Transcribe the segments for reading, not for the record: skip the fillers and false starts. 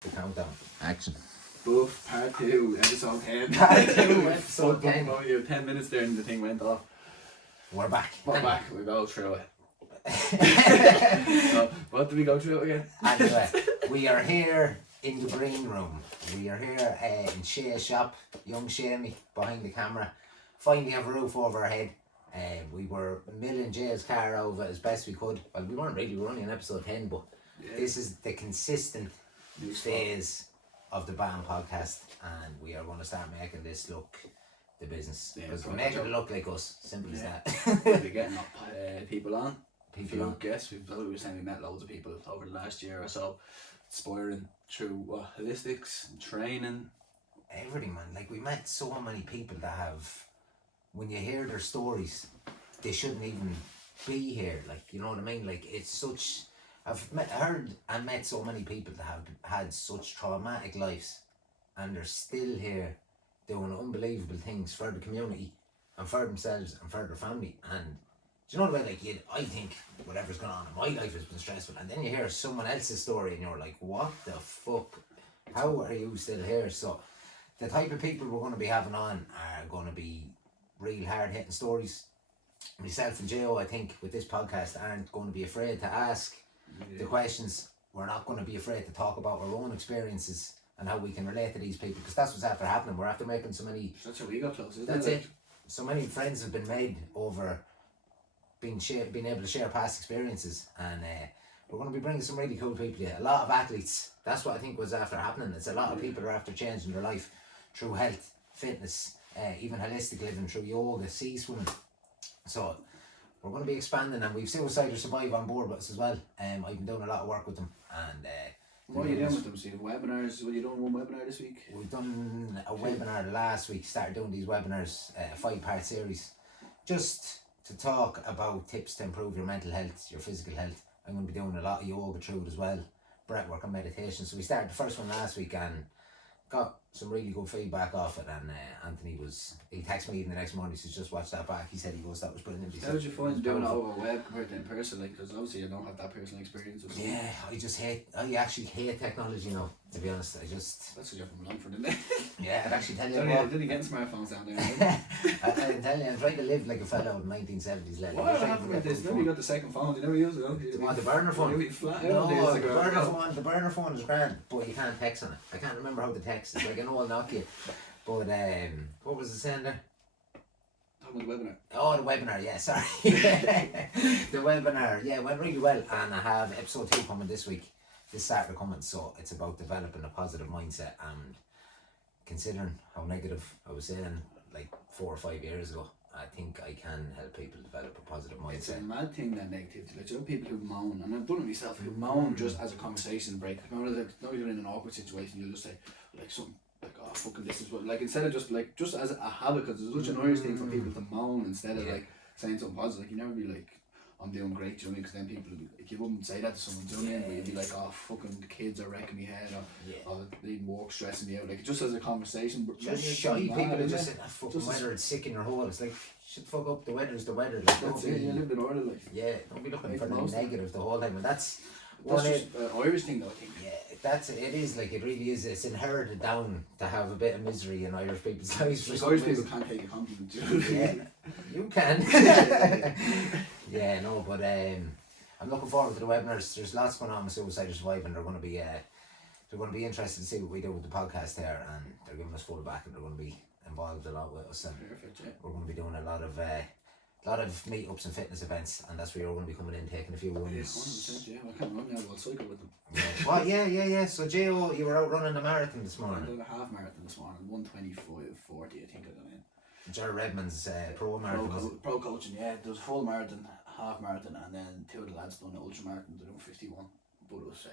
The countdown. Action. Boof, part 2, episode 10. Part 2, episode 10. 10 minutes there and the thing went off. We're back. We're back, we go through it. So, what did we go through again? Anyway, we are here in the green room. We are here in Shay's shop. Young Shamey behind the camera. Finally have a roof over our head. We were milling Jay's car over as best we could. Well, we weren't really, we were only in episode 10, but this is the consistent phase of the BAMN Podcast, and we are going to start making this look the business. Because we're making it look like us. Simple as that. We're getting people on. People on. Guests. We were saying we met loads of people over the last year or so, inspiring through holistics, training. Everything, man. Like, we met so many people that have, when you hear their stories, they shouldn't even be here. Like, you know what I mean? Like, it's such... heard and met so many people that have had such traumatic lives, and they're still here doing unbelievable things for the community and for themselves and for their family. And do you know the way, like, I think whatever's going on in my life has been stressful, and then you hear someone else's story and you're like, what the fuck? How are you still here? So the type of people we're going to be having on are going to be real hard hitting stories. Myself and Gio, I think, with this podcast aren't going to be afraid to ask the questions. We're not going to be afraid to talk about our own experiences and how we can relate to these people, because that's what's after happening. We're after making so many... That's how we got close, isn't That's it? it. So many friends have been made over being able to share past experiences, and we're going to be bringing some really cool people here. A lot of athletes. That's what I think was after happening. It's a lot of people are after changing their life through health, fitness, even holistic living, through yoga, sea swimming. So we're going to be expanding, and we've Suicide or Survive on board with us as well. I've been doing a lot of work with them, and what are you doing with them? So you have webinars. What are you doing one webinar this week? we've done a webinar last week. Started doing these webinars, a 5-part series, just to talk about tips to improve your mental health, your physical health. I'm going to be doing a lot of yoga through it as well, breathwork and meditation. So we started the first one last week and got some really good feedback off it, and Anthony he texted me even the next morning. He said, just watch that back. He said that was brilliant. How did you find doing it over web compared to in person? Like, because obviously you don't have that personal experience or something. Yeah, I actually hate technology now, to be honest. That's what you're from Longford, isn't it? Yeah, I'd actually tell you Didn't get smartphones down there. I tell you, I'm trying to live like a fellow of 1970s level. What happened with this? Nobody got the second phone. You never use it. The burner phone? No, the burner phone is grand, but you can't text on it. I can't remember how to text. It's like an old Nokia. But what was the saying there? Talking about the webinar. Oh, the webinar, yeah, sorry. The webinar, yeah, went really well, and I have episode 2 coming this week. This Saturday coming, so it's about developing a positive mindset, and considering how negative I was saying like 4 or 5 years ago, I think I can help people develop a positive mindset. It's a mad thing, that negativity. Like, you know, people who moan, and I've done it myself, who moan just as a conversation break. Remember, like, now you're in an awkward situation, you'll just say, like, something like, oh, fucking this is what, like, instead of just as a habit, because it's such an Irish thing for people to moan instead of like saying something positive. Like, you never be like, I'm doing great, do you know what I mean? Because then people would be, like, you wouldn't say that to someone, do you know what I mean? But you'd be like, oh, fucking the kids are wrecking me head, or they need work stressing me out. Like, just as a conversation. Just shy people are just saying, that fucking weather, it's sick in your hole. It's like, shut the fuck up, the weather's the weather. Like, that's it, you live in order, like. Yeah, don't be looking for the negative the whole time. And that's just an Irish thing, though, I think. Yeah, it is, like, it really is. It's inherited down to have a bit of misery in Irish people's lives. Like, Irish people can't take a compliment, do you? Yeah, you can. Yeah, no, but I'm looking forward to the webinars. There's lots going on with Suicide or Survive, and they're going to be interested to see what we do with the podcast there, and they're giving us full back, and they're going to be involved a lot with us, and we're going to be doing a lot of meetups and fitness events, and that's where you're going to be coming in, taking a few wins. Yeah, 100%, yeah. I can't run now, I'll cycle with them. Yeah. Well, yeah. So, Gio, you were out running a marathon this morning. I did a half marathon this morning, 1:25:40, I think I done in. Jerry Redmond's pro marathon. Pro coaching, yeah. There was a full marathon, half marathon, and then 2 of the lads done an ultra marathon, they done 51. But it was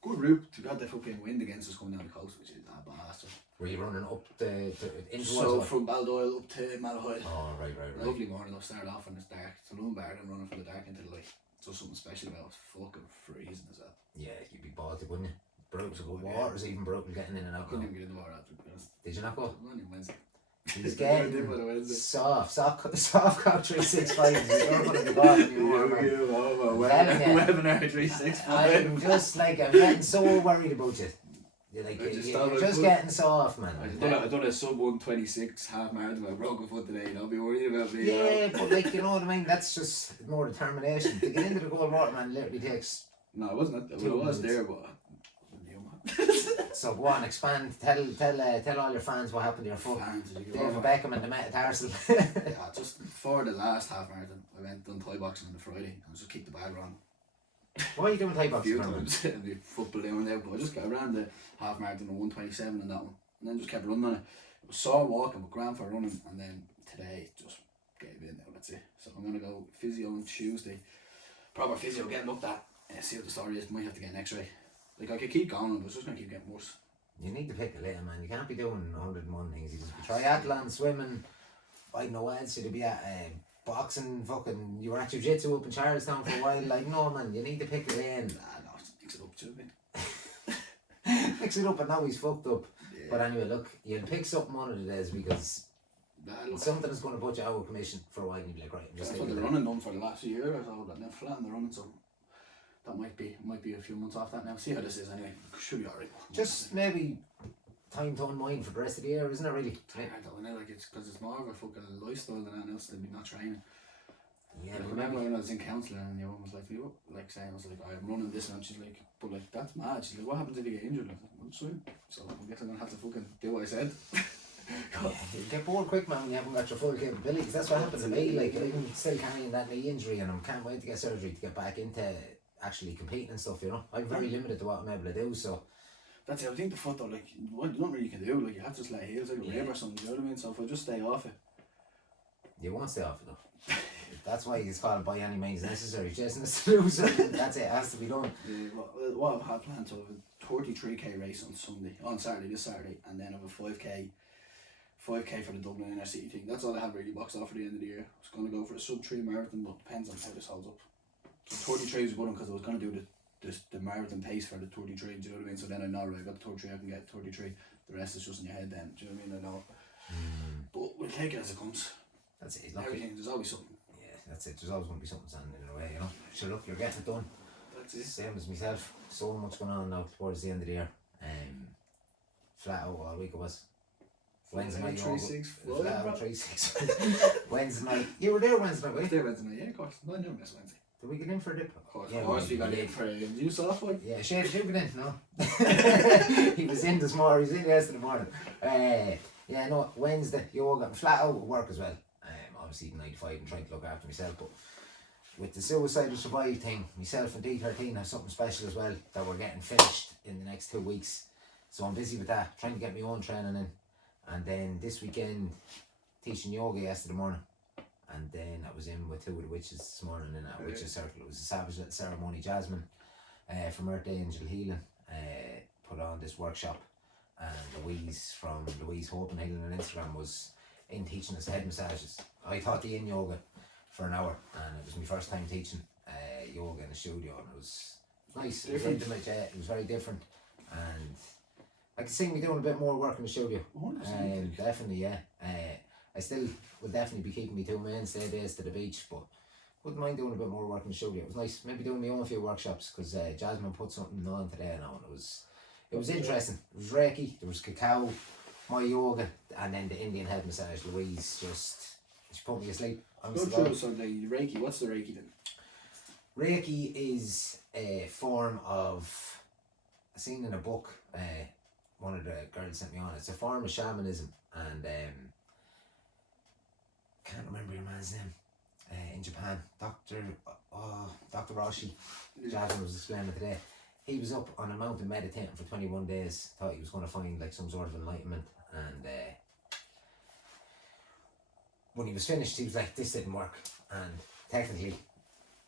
good route. We got the fucking wind against us coming down the coast, which is a bastard. Were you running up into So from Baldoyle up to Malahide. Oh, right. Lovely morning. I'll start off when it's dark. It's a long bar, then running from the dark into the light. So something special about it. Fucking freezing as well. Yeah, you'd be Baltic, wouldn't you? Brutal. Water's even brutal getting in and out. I couldn't even get in the water after, to be honest. Did you not go? Only Wednesday. He's getting soft cock 365. You're not going to go on anymore. Webinar 365. I'm getting so worried about you. You're like, I just you're thought I just could- getting soft, man. I done a sub 126 half marathon. I broke a foot today. Don't be worried about me. Yeah, but like, you know what I mean? That's just more determination. To get into the gold water, man, literally takes. No, I wasn't. Well, I was there, but I knew, man. So go on, expand. Tell all your fans what happened to your foot. Fans, did you go David over? Beckham and the metatarsal. Yeah, just before the last half marathon, I went done Thai boxing on the Friday. I just kicked the bag around Why are you doing Thai a boxing? few man? times. The football down there, but I just got around the half marathon on 127 and that one, and then just kept running on it. It was sore walking, but grand for running, and then today just gave in. Now that's it. So I'm gonna go physio on Tuesday. Proper physio, getting looked at. See what the story is. Might have to get an X-ray. Like I could keep going, but it's just gonna keep getting worse. You need to pick a later, man. You can't be doing 101 things. You just be triathlon, swimming. I don't know what else you'd be at. Boxing, fucking. You were at jiu-jitsu up in Charlestown for a while. Like, no, man. You need to pick a lane. Nah, no, just mix it up too, man. Mix it up, and now he's fucked up. Yeah. But anyway, look, you'll pick something one of the days because Nah, look, something is going to put you out of commission for a while. And you'll be like, right, I'm just that's what taking the it. running done for the last year or so. But now flat in the running, so that might be a few months off that now. See how this is anyway. Should be alright. Just maybe time to unwind for the rest of the year, isn't it? Really? I don't know, like it's because it's more of a fucking lifestyle than anything else than me not training. Yeah, Like, I but remember maybe. when I was in counselling and the woman was like, "You like saying I was like, I'm running this," and she's like, "But like that's mad." She's like, "What happens if you get injured?" I was like, "I'm swim." So I guess I'm gonna have to fucking do what I said. Yeah, you get bored quick, man, when you haven't got your full capabilities. That's what happened to me. Like, I'm still carrying that knee injury, and I can't wait to get surgery to get back into actually competing and stuff. You know, I'm very limited to what I'm able to do. So That's it. I think the foot though, like, there's nothing really you can do. Like, you have to just let it heal. It's like a rib or something. You know what I mean? So if I just stay off it, you won't stay off it though. That's why it's called by any means necessary. Jason has to do something. That's it. It has to be done. what I've had planned to have a 33k race on Sunday, on Saturday, this Saturday, and then I have a 5k for the Dublin inner city thing. That's all I have really boxed off for the end of the year. I was going to go for a sub 3 marathon, but depends on how this holds up. So 33 was good because I was going to do the marathon pace for the 33. Do you know what I mean? So then I know, right, I got the 33, I can get 33. The rest is just in your head then. Do you know what I mean? I know. But we'll take it as it comes. That's it. Look, Everything, there's always something. yeah, that's it. There's always going to be something standing in the way, you know. Sure, look, you're getting it done. That's it. Same as myself. So much going on now towards the end of the year. Flat out all week it was. Wednesday night, 3-6-5, flat bro. out 3-6. Wednesday night. You were there Wednesday night, right? There Wednesday night, yeah, of course. No, I knew this Wednesday. Did we get in for a dip? Of Yeah, course we got yeah. in for a new soft one. Yeah, Shane, did you get in? No. He was in this morning. He was in yesterday morning. Yeah, no, Wednesday, yoga, and flat out at work as well. Obviously 9 to 5 and trying to look after myself, but with the Suicide to Survive thing, myself and D13 have something special as well that we're getting finished in the next 2 weeks. So I'm busy with that, trying to get my own training in. And then this weekend, teaching yoga yesterday morning. And then I was in with 2 of the witches this morning in a witches circle. It was a savage little ceremony. Jasmine from Earth Angel Healing put on this workshop. And Louise from Louise Hope and Healing on Instagram was in teaching us head massages. I taught the yin yoga for an hour, and it was my first time teaching yoga in a studio, and it was nice. It was Different. intimate, yeah, it was very different, and I can see me doing a bit more work in the studio. 100%. Definitely, yeah. I still will definitely be keeping me 2 Wednesday days to the beach, but wouldn't mind doing a bit more work in the studio. It was nice, maybe doing my own few workshops, because Jasmine put something on today now, and it was interesting. It was Reiki, there was cacao, my yoga, and then the Indian head massage. Louise she put me asleep. Go through so the Reiki. What's the Reiki then? Reiki is a form of, I seen in a book, one of the girls sent me on, it's a form of shamanism, and can't remember your man's name, in Japan, Dr. Roshi, Jasmine was explaining today. He was up on a mountain meditating for 21 days, thought he was going to find like some sort of enlightenment, and when he was finished he was like, this didn't work. And technically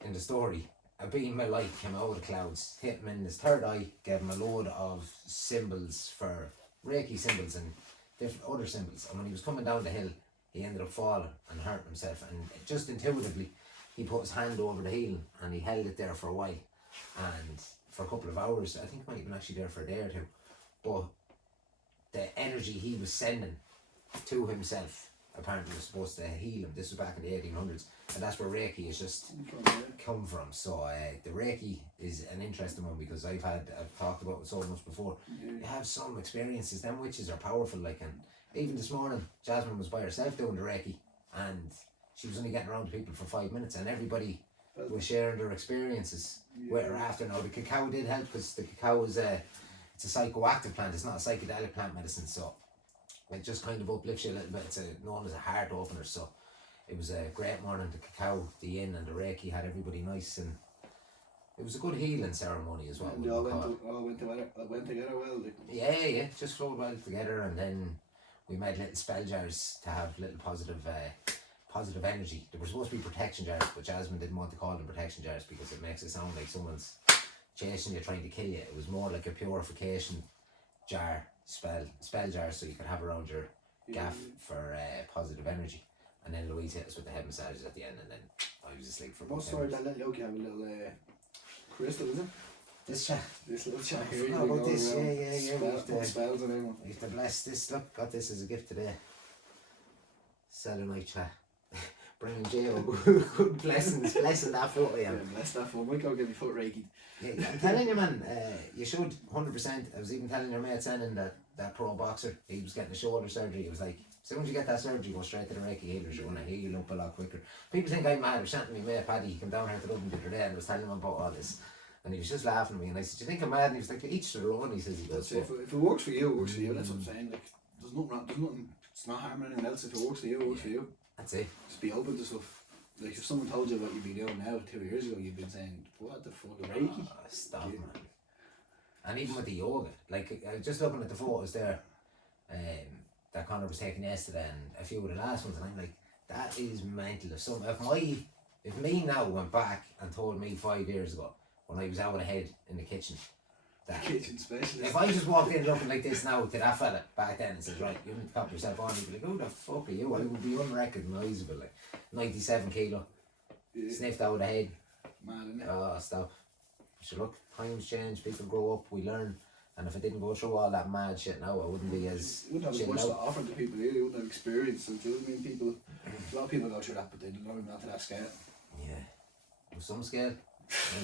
in the story, a beam of light came out of the clouds, hit him in his third eye, gave him a load of symbols for Reiki symbols and different other symbols, and when he was coming down the hill he ended up falling and hurting himself, and just intuitively he put his hand over the healing and he held it there for a while, and for a couple of hours, I think he might have been actually there for a day or two, but the energy he was sending to himself apparently was supposed to heal him. This was back in the 1800s, and that's where Reiki is just come from. So the Reiki is an interesting one because I've talked about it so much before. You have some experiences. Them witches are powerful, like, and even this morning, Jasmine was by herself doing the Reiki, and she was only getting around to people for 5 minutes, and everybody was sharing their experiences with her after. Now the cacao did help because the cacao is it's a psychoactive plant. It's not a psychedelic plant medicine, so it just kind of uplifts you a little bit. It's known as a heart opener. So it was a great morning. The cacao, the yin, and the Reiki had everybody nice, and it was a good healing ceremony as well. And they all went together well. Yeah, just flowed well together, and then we made little spell jars to have little positive energy. They were supposed to be protection jars, but Jasmine didn't want to call them protection jars because it makes it sound like someone's chasing you, trying to kill you. It was more like a purification jar, spell jar, so you could have around your gaff for positive energy. And then Louise hit us with the head massages at the end, and then I was asleep for about 10 minutes. That little yoke have a little crystal, is it? This little chat here. I forgot about this, yeah. Spells and everyone. We have to bless this. Look, got this as a gift today. Selenite chat. Bringing J.O. good blessings, blessing that foot, yeah. Bless that foot. Might go get my foot reiki. Yeah, I'm telling you, man, you should 100%. I was even telling your mate Senan that pro boxer, he was getting a shoulder surgery. He was like, as soon as you get that surgery, go straight to the Reiki healers. You're going to heal up a lot quicker. People think I'm mad. I was chatting to my mate Paddy. He came down here to Dublin the other day and I was telling him about all this. And he was just laughing at me. And I said, do you think I'm mad? And he was like, each to their own. He says, he goes, if it works for you, it works for you. That's what I'm saying. Like, there's nothing wrong. There's nothing. It's not harming anyone else. If it works for you, it works for you. That's it. Just be open to stuff. Like, if someone told you what you'd be doing now 2 years ago, you'd been saying, what the fuck, Reiki? Stop, man. And even with the yoga, like, I was just looking at the photos there that Connor was taking yesterday and a few of the last ones, and I'm like, that is mental. If me now went back and told me 5 years ago when I was out ahead in the kitchen, that kitchen specialist. If I just walked in looking like this now to that fella back then and said, right, you need to cop yourself on, he'd be like, who the fuck are you? I would be unrecognisable, like 97 kilo, sniffed out of the head. Mad, isn't it? Oh, stop. So look, times change, people grow up, we learn, and if I didn't go through all that mad shit now, I wouldn't be as you wouldn't have as much out. to offer to people, really. You wouldn't have experience. So, do you know what I mean? People, a lot of people go through that, but they don't even not to that scale. Yeah, with some scale.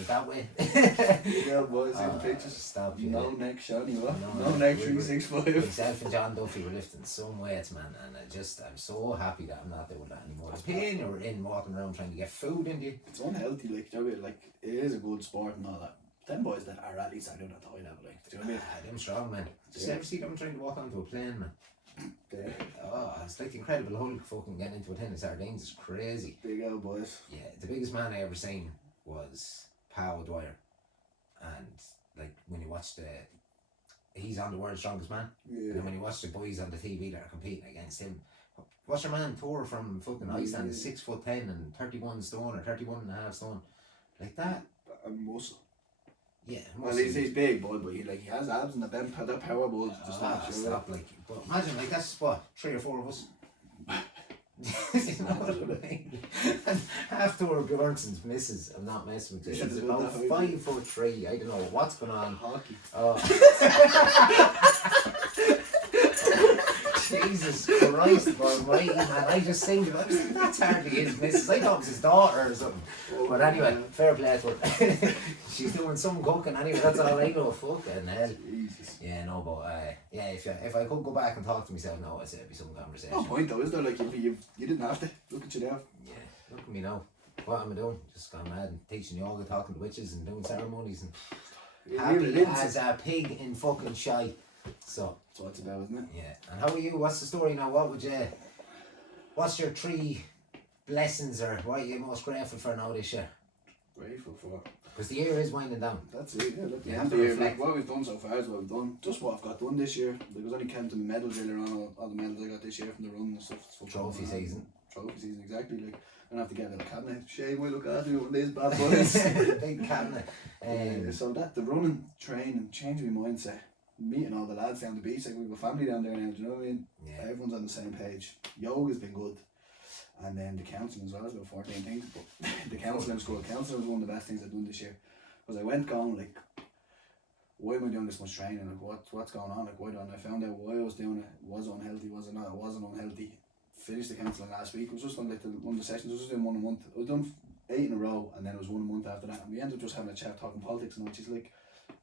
That way. Yeah, boys, in the pictures. Stop, yeah. No neck, Shani, what? No, No neck, 365. Myself and John Duffy were lifting some weights, man, and I'm so happy that I'm not doing that anymore. The pain you're in walking around trying to get food into you. It's unhealthy, like, do you know what I mean? Like, it is a good sport and all that. Them boys that are athletes are doing that high level, like, do you know what I mean? Them strong, man. Just ever see them trying to walk onto a plane, man? Yeah. Oh, it's like the Incredible Hulk fucking getting into a tin of sardines. It's crazy. Big old boys. Yeah, the biggest man I ever seen was Powell Dwyer, and like when you watch he's on the world's strongest man, and then when you watch the boys on the TV that are competing against him, watch your man tour from fucking Iceland is 6'10" and 31 stone or 31.5 stone, like that. And muscle. Yeah, well, he's big, boy, but he has abs and that power ball just stop, like, but imagine like that's what 3 or 4 of us. You know what I mean? And half Tour Bjornson's misses. I'm not messing with this. She's about 5'3". I don't know what's going on. Hockey. Oh. Jesus Christ, almighty, man. I just think that's hardly his missus. I thought it was his daughter or something. But anyway, fair play to her. She's doing some cooking anyway, that's all I know. Fucking hell. Jesus. Yeah, no, but yeah, if I could go back and talk to myself now, I'd say it'd be some conversation. No point though, is there? Like, you didn't have to. Look at you now. Yeah, look at me now. What am I doing? Just gone mad and teaching yoga, talking to witches and doing ceremonies and happy as a pig in fucking shy. So that's what it's about, isn't it? Yeah. And how are you? What's the story now? What's your 3 blessings, or what are you most grateful for now this year? Grateful for? Because the year is winding down. That's it, yeah. Look, you have to reflect. What we've done so far is what we've done. Just what I've got done this year. There was only counting medals earlier on, all the medals I got this year from the run and stuff. Trophy season. Trophy season, exactly. Like, I don't have to get a little cabinet. Shane will look after you with these bad boys. Big cabinet. So the running, training, changing my mindset. Meeting all the lads down the beach, like we've a family down there now, do you know what I mean? Yeah. Everyone's on the same page. Yoga's been good. And then the counselling as well, about 14 things. But the counselling was good. Counselling was one of the best things I've done this year. Because I went going like, why am I doing this much training? Like what's going on? Like why don't I found out why I was doing it? Was it unhealthy? Was it not? It wasn't unhealthy. finished the counselling last week. It was just on like one of the sessions. I was just doing 1 a month. I was done 8 in a row, and then it was 1 a month after that. And we ended up just having a chat, talking politics, and she's like,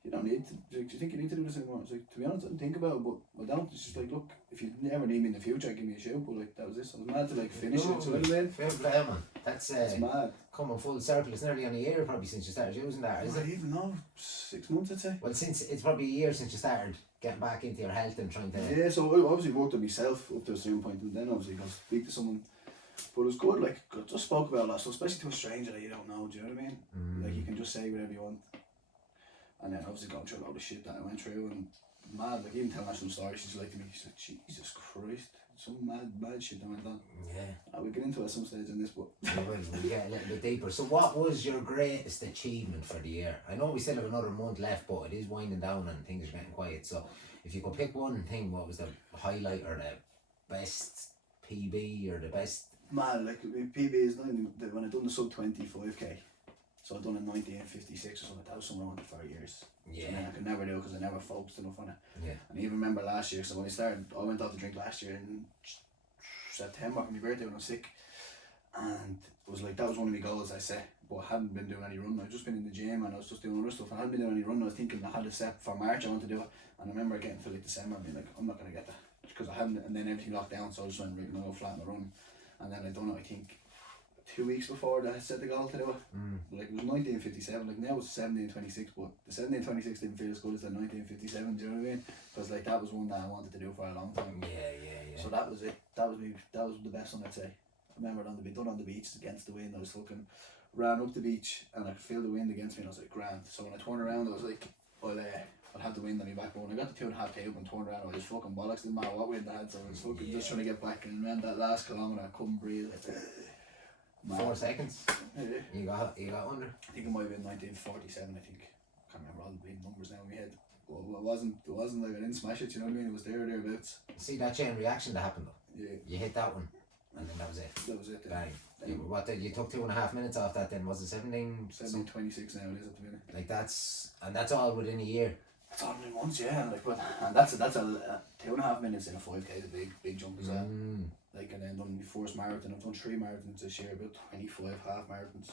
"You don't need to. Do you think you need to do this anymore?" I was like, "To be honest, I didn't think about it, but I don't." It's just like, "Look, if you ever need me in the future, give me a shout." But like, that was this. I was mad to like finish it. So fair play, man. That's it's mad. coming full circle. It's nearly on a year probably since you started using that, is I it? even know 6 months, I'd say. Well, since it's probably a year since you started getting back into your health and trying to. Yeah, so I obviously worked on myself up to a certain point, and then obviously got to speak to someone. But it was good, like, just spoke about a lot, so especially to a stranger that you don't know, do you know what I mean? Like, you can just say whatever you want. And then obviously going through a lot of shit that I went through, and mad, like, even telling her some stories, she's like to me, she's like, "Jesus Christ, some mad shit that went on." Yeah. We'll get into it at some stage in this, but... We'll get a little bit deeper. So what was your greatest achievement for the year? I know we still have another month left, but it is winding down and things are getting quiet. So if you could pick one thing, what was the highlight or the best PB or the best? Man, like, PB is not even, when I done the sub 25k, so I done it 1956 or something, that was something I wanted for years. Yeah. And then I could never do it because I never focused enough on it. Yeah. And I even remember last year, so when I went out to drink last year in September for my birthday when I was sick, and it was like, that was one of my goals I set, but I hadn't been doing any running. I'd just been in the gym and I was just doing other stuff, and I hadn't been doing any running. I was thinking I had a set for March, I wanted to do it, and I remember getting to like December and being like, I'm not going to get that, because I hadn't, and then everything locked down, so I just went, right, I'm going to go flat in the run. And then I done it, I think, 2 weeks before that I set the goal to do it. Like, it was 1957, like now it's 1726, but the 1726 didn't feel as good as the 1957, do you know what I mean? Because like, that was one that I wanted to do for a long time. Yeah. So that was it. That was the best one, I'd say. I remember done on the beach against the wind. I was fucking ran up the beach and I could feel the wind against me, and I was like, grand. So when I turned around, I was like, I'll have the wind on my back. But when I got the 2.5 k up and turned around, I was fucking bollocks, didn't matter what wind I had, so I was fucking just trying to get back. And around that last kilometre, I couldn't breathe. Like, 4 seconds. Yeah. You got under. I think it might have been 1947. I think, I can't remember all the big numbers now in my head. But it wasn't like I didn't smash it. You know what I mean? It was thereabouts. See that chain reaction that happened though. Yeah. You hit that one, and then that was it. That was it. Bang. What did you took 2.5 minutes off that? Then was it 17:26 now it is at the minute. Like that's all within a year. That's all in months, yeah. And like, and that's a 2.5 minutes in a 5k is a big jump as well. Like, and then done my first marathon. I've done 3 marathons this year, about 25 half marathons.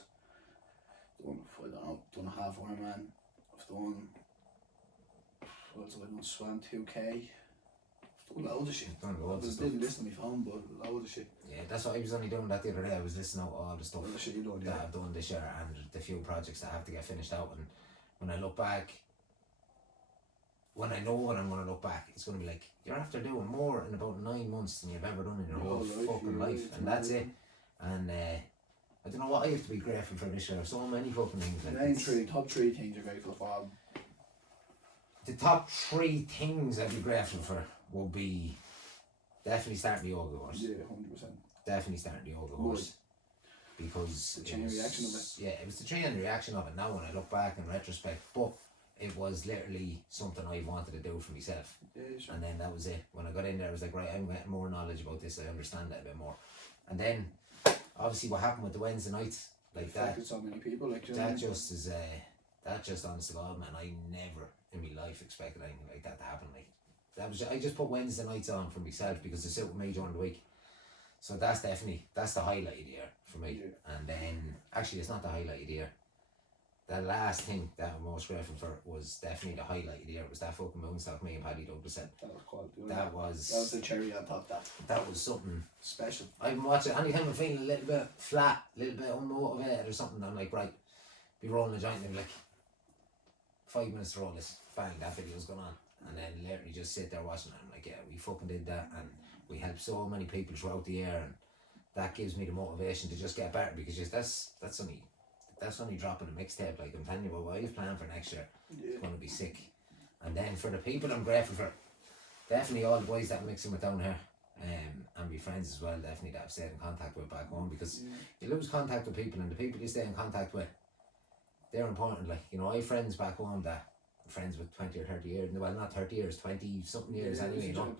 Done a half Ironman. I've done, what else have I done? Swam 2k. I've done loads of shit. I didn't listen to my phone, but loads of shit. Yeah, that's what I was only doing that the other day. I was listening out all the stuff All the shit you done, that I've done this year and the few projects that I have to get finished out. And when I look back, when I know when I'm going to look back, it's going to be like, you're after doing more in about 9 months than you've ever done in your whole fucking life. And that's it. And I don't know what I have to be grateful for this year. So many fucking things. Like top 3 things you're grateful for. The top 3 things I'd be grateful for would be definitely starting the yoga course. Yeah, 100%. Definitely starting the yoga course. Because the chain reaction of it. Yeah, it was the chain reaction of it now when I look back in retrospect. But it was literally something I wanted to do for myself. Yeah, sure. And then that was it. When I got in there, I was like, right, I'm getting more knowledge about this. I understand that a bit more. And then, obviously, what happened with the Wednesday nights, like that. So many people, like that just is, that just, honest to God, man, I never in my life expected anything like that to happen. Like, that was, I just put Wednesday nights on for myself because it's out with me during the week. So that's the highlight of the year for me. Yeah. And then, actually, it's not the highlight of the year. The last thing that I'm most grateful for was definitely the highlight of the year. It was that fucking moonstock me and Paddy Douglas said. That was quality. That was the cherry on top. That was something special. I've been watching anytime I'm feeling a little bit flat, a little bit unmotivated or something, I'm like, right, be rolling a joint and be like 5 minutes to roll this, bang, that video's going on. And then literally just sit there watching it. I'm like, yeah, we fucking did that and we helped so many people throughout the year, and that gives me the motivation to just get better, because just that's only dropping a mixtape. Like, I'm telling you what I was planning for next year. Yeah. It's going to be sick. And then for the people I'm grateful for, definitely all the boys that I'm mixing with down here, and my friends as well, definitely that I've stayed in contact with back home, because you lose contact with people, and the people you stay in contact with, they're important. Like, you know, I have friends back home that I'm friends with 20 or 30 years, well, not 30 years, 20 something years anyway, you know.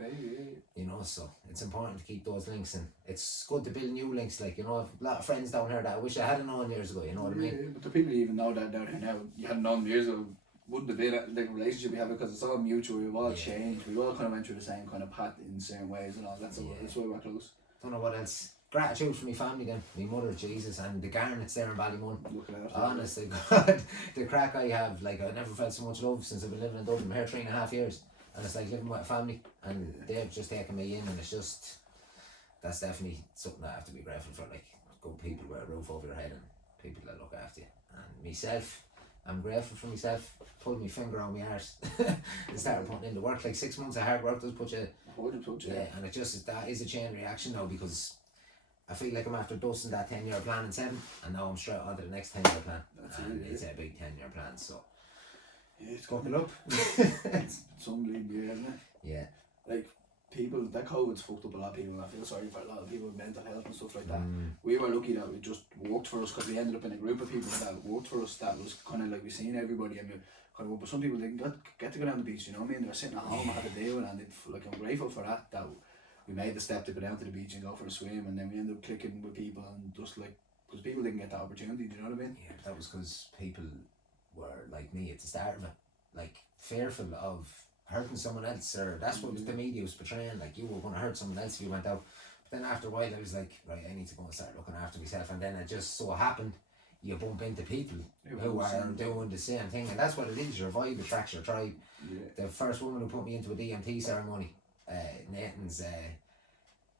You know, so it's important to keep those links, and it's good to build new links. Like, you know, I've a lot of friends down here that I wish I had known years ago, you know what I mean? Yeah, but the people you even know that down here now, you hadn't known years ago, wouldn't have been the relationship we have, because it's all mutual. We've all changed. We've all kind of went through the same kind of path in certain ways and all that. So that's why we're close. don't know what else. Gratitude for my family then, my mother, Jesus, and the Garnets there in Ballymun. Looking after Honestly, God, the crack I have, like I never felt so much love since I've been living in Dublin. I'm here 3.5 years, and it's like living with a family, and they've just taken me in, and it's just, that's definitely something I have to be grateful for. Like good people with a roof over your head and people that look after you. And myself, I'm grateful for myself. Pulled my finger on my arse and started putting in the work. Like 6 months of hard work does put you. Yeah, and it just that is a chain reaction now, because I feel like I'm after dusting that 10-year plan in 7, and now I'm straight on to the next 10-year plan. It's a big 10-year plan, so yeah, it's buckle up. It's unbelievable, isn't it? Yeah. Like people, that COVID's fucked up a lot of people, and I feel sorry for a lot of people with mental health and stuff like that. We were lucky that it just worked for us, because we ended up in a group of people that worked for us, that was kind of like we seen everybody, and we kind of, but some people didn't get to go down the beach, you know what I mean? They were sitting at home, had to deal with it, and like I'm grateful for that we made the step to go down to the beach and go for a swim, and then we ended up clicking with people, and just like, because people didn't get that opportunity, do you know what I mean? Yeah, that was because people were like me at the start of it, like fearful of hurting someone else, or that's what the media was portraying, like you were going to hurt someone else if you went out. But then after a while I was like, right, I need to go and start looking after myself, and then it just so happened you bump into people who are doing the same thing, and that's what it is. Your vibe attracts your tribe. The first woman who put me into a DMT ceremony, Nathan's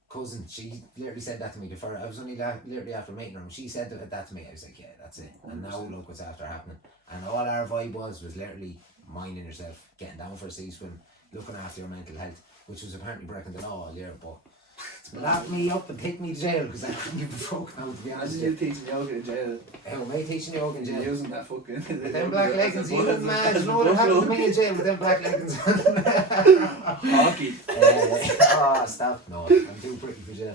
cousin, she literally said that to me before. I was only literally after meeting her, and she said that to me. I was like, yeah, that's it. And now look what's after happening. And all our vibe was literally minding yourself, getting down for a sea swim, looking after your mental health, which was apparently breaking the law all year, but locked me up and take me to jail because I couldn't even fuck now, to be honest. Imagine you teaching yoga in jail. How am I teaching yoga in jail? Using that fucking... With them black leggings, you wouldn't imagine what happened to me in jail with them black leggings. Hockey. Oh, stop. No, I'm too pretty for jail.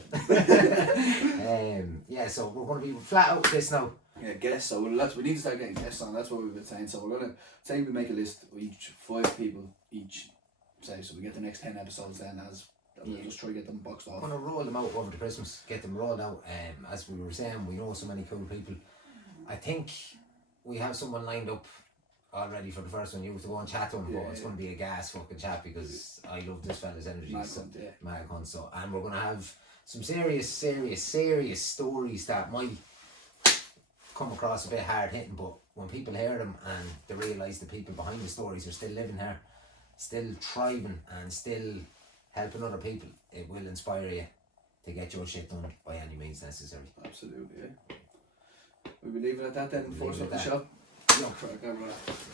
Yeah, so we're going to be flat out with this now. Yeah, guests. So we need to start getting guests on. That's what we've been saying. So we're going to say we make a list of each 5 people each. Say, so we get the next 10 episodes then as... We'll just try to get them boxed off. We're going to roll them out over the Christmas, get them rolled out. As we were saying, we know so many cool people. I think we have someone lined up already for the first one. You have to go and chat to him, but it's going to be a gas fucking chat because I love this fella's energy. Mad cunt, so, and we're going to have some serious stories that might come across a bit hard hitting, but when people hear them and they realise the people behind the stories are still living here, still thriving and still helping other people, it will inspire you to get your shit done by any means necessary. Absolutely, yeah. We'll be leaving it at that then before the shop.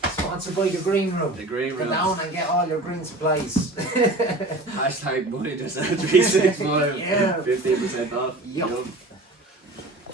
Sponsored by the Green Room. The Green Room. Go down and get all your green supplies. Hashtag money just 365. Yeah. 15% off. Yup.